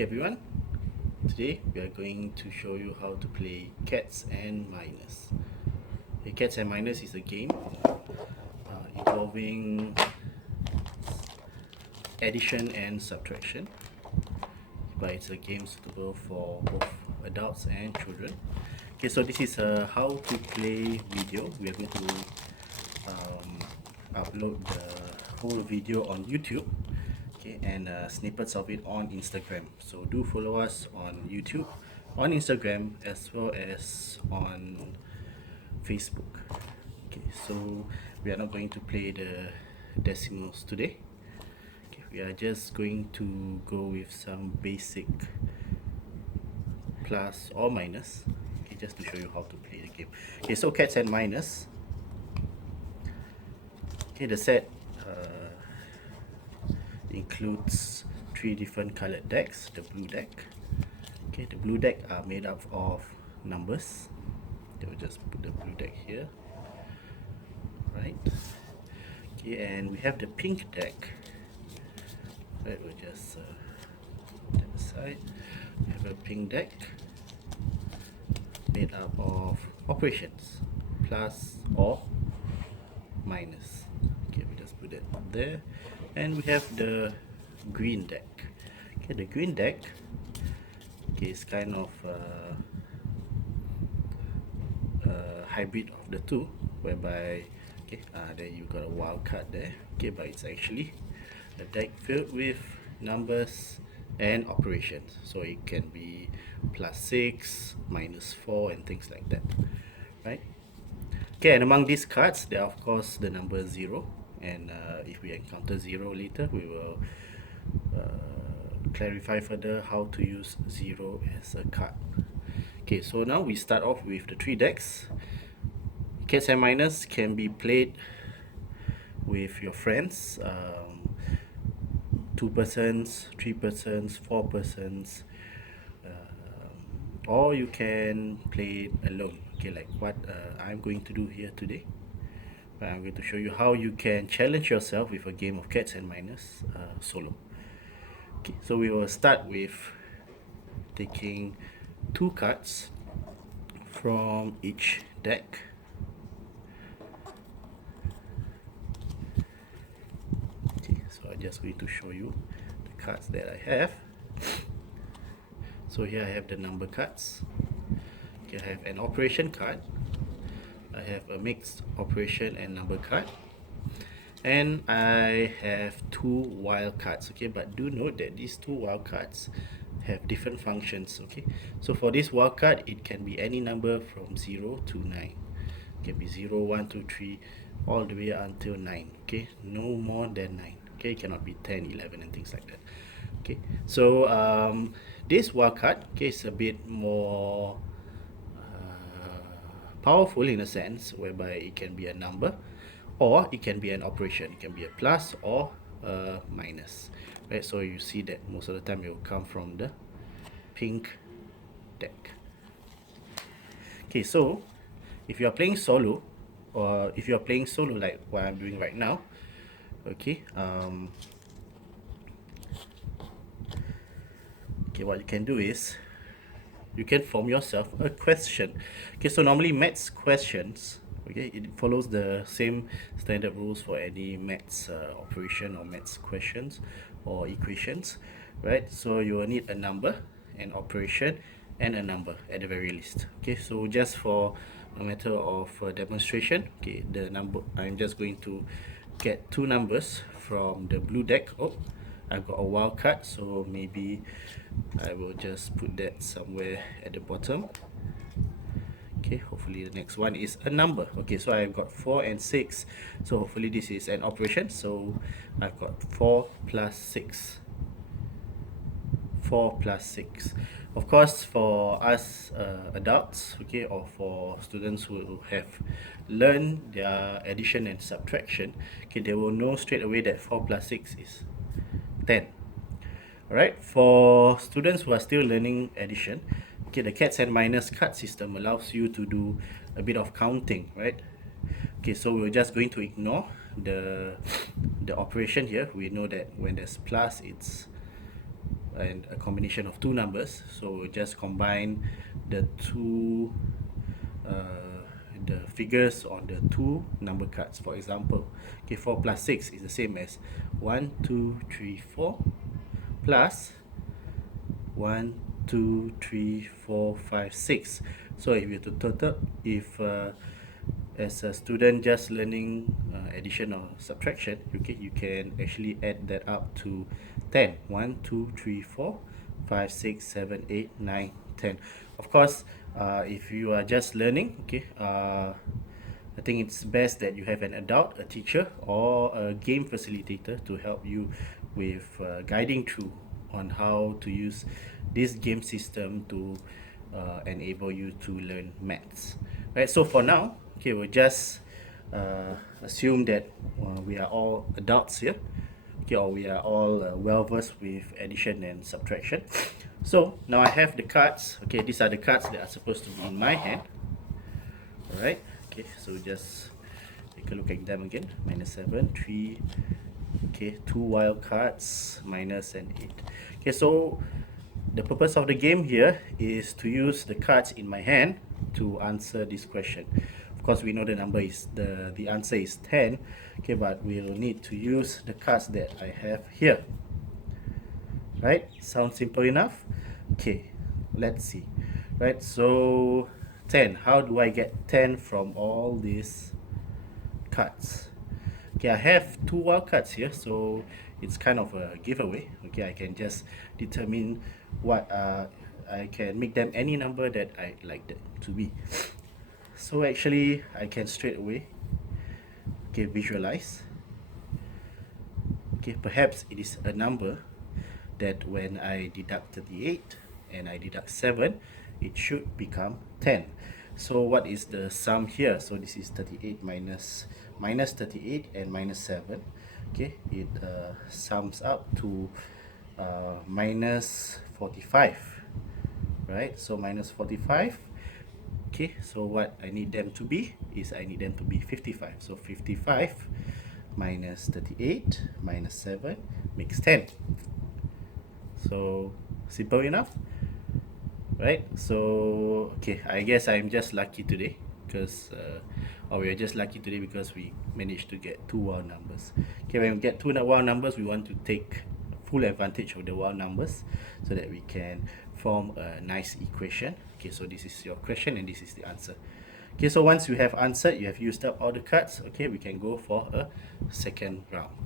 Okay everyone, today we are going to show you how to play Cats and Mynahs. Okay, Cats and Mynahs is a game involving addition and subtraction, but it's a game suitable for both adults and children. Okay, so this is a how to play video. We are going to upload the whole video on YouTube, okay, and snippets of it on Instagram. So do follow us on YouTube, on Instagram, as well as on Facebook. Okay, so we are not going to play the decimals today. Okay, we are just going to go with some basic plus or minus, okay, just to show you how to play the game. Okay, so Cats and Mynahs. Okay, the set includes 3 different colored decks. The blue deck. Okay, the blue deck are made up of numbers. They will just put the blue deck here, right? Okay, and we have the pink deck. Right, we'll just put that aside. We have a pink deck made up of operations, plus or minus. Okay, we just put it there. And we have the green deck. Okay, the green deck, okay, is kind of hybrid of the two, whereby okay, there you got a wild card there. Okay, but it's actually a deck filled with numbers and operations, so it can be +6, -4, and things like that, right? Okay, and among these cards, there are of course the number 0, and if we encounter 0 later, we will clarify further how to use 0 as a card. Okay, so now we start off with the 3 decks. Cats and Mynahs can be played with your friends, 2 persons, 3 persons, 4 persons, or you can play it alone. Okay, like what I'm going to do here today. I'm going to show you how you can challenge yourself with a game of Cats and Mynahs solo. Okay, so we will start with taking 2 cards from each deck. Okay, so I'm just going to show you the cards that I have. So here I have the number cards. Okay, I have an operation card. I have a mixed operation and number card, and I have 2 wild cards. Okay, but do note that these 2 wild cards have different functions. Okay, so for this wild card, it can be any number from 0 to 9. It can be 0, 1, 2, 3, all the way until 9. Okay, no more than 9. Okay, it cannot be 10, 11, and things like that. Okay, so this wild card, okay, is a bit more powerful in a sense, whereby it can be a number or it can be an operation. It can be a plus or a minus, right? So you see that most of the time it will come from the pink deck. Okay, so if you are playing solo, or if you are playing solo like what I'm doing right now, okay, okay, what you can do is you can form yourself a question. Okay, so normally maths questions, okay, it follows the same standard rules for any maths operation or maths questions or equations, right? So you will need a number, an operation, and a number at the very least. Okay, so just for a matter of demonstration, okay, the number, I'm just going to get 2 numbers from the blue deck. Oh, I've got a wild card, so maybe I will just put that somewhere at the bottom. Okay, hopefully the next one is a number. Okay, so I've got 4 and 6, so hopefully this is an operation. So I've got 4 plus 6. 4 plus 6. Of course, for us adults, okay, or for students who have learned their addition and subtraction, okay, they will know straight away that 4 plus 6 is 10. Alright, for students who are still learning addition, okay, the Cats and Mynahs card system allows you to do a bit of counting, right? Okay, so we're just going to ignore the operation here. We know that when there's plus, it's and a combination of two numbers, so we'll just combine the two the figures on the two number cards. For example, okay, 4 plus 6 is the same as 1 2 3 4 plus 1 2 3 4 5 6. So if you to total, if as a student just learning addition or subtraction, okay, you can actually add that up to 10. 1 2 3 4 5 6 7 8 9 10. Of course, if you are just learning, okay, I think it's best that you have an adult, a teacher, or a game facilitator to help you with guiding through on how to use this game system to enable you to learn maths. Right, so for now, okay, we'll just assume that we are all adults here, okay, or we are all well versed with addition and subtraction. So now I have the cards. Okay, these are the cards that are supposed to be in my hand. All right. Okay, so just take a look at them again. -7, 3. Okay, 2 wild cards, minus and 8. Okay, so the purpose of the game here is to use the cards in my hand to answer this question. Of course, we know the number is the answer is 10. Okay, but we'll need to use the cards that I have here. Right? Sounds simple enough? Okay, let's see. Right, so 10. How do I get 10 from all these cards? Okay, I have 2 wild cards here, so it's kind of a giveaway. Okay, I can just determine what I can make them any number that I like them to be. So actually, I can straight away, okay, visualize. Okay, perhaps it is a number that when I deduct 38 and I deduct 7, it should become 10. So what is the sum here? So this is 38 minus 38 and minus 7. Okay, it sums up to minus 45. Right, so minus 45. Okay, so what I need them to be is I need them to be 55. So 55 minus 38 minus 7 makes 10. So simple enough, right? So okay, I guess I'm just lucky today because or we're just lucky today because we managed to get 2 wild numbers. Okay, when we get 2 wild numbers, we want to take full advantage of the wild numbers so that we can form a nice equation. Okay, so this is your question and this is the answer. Okay, so once you have answered, you have used up all the cards, okay, we can go for a second round.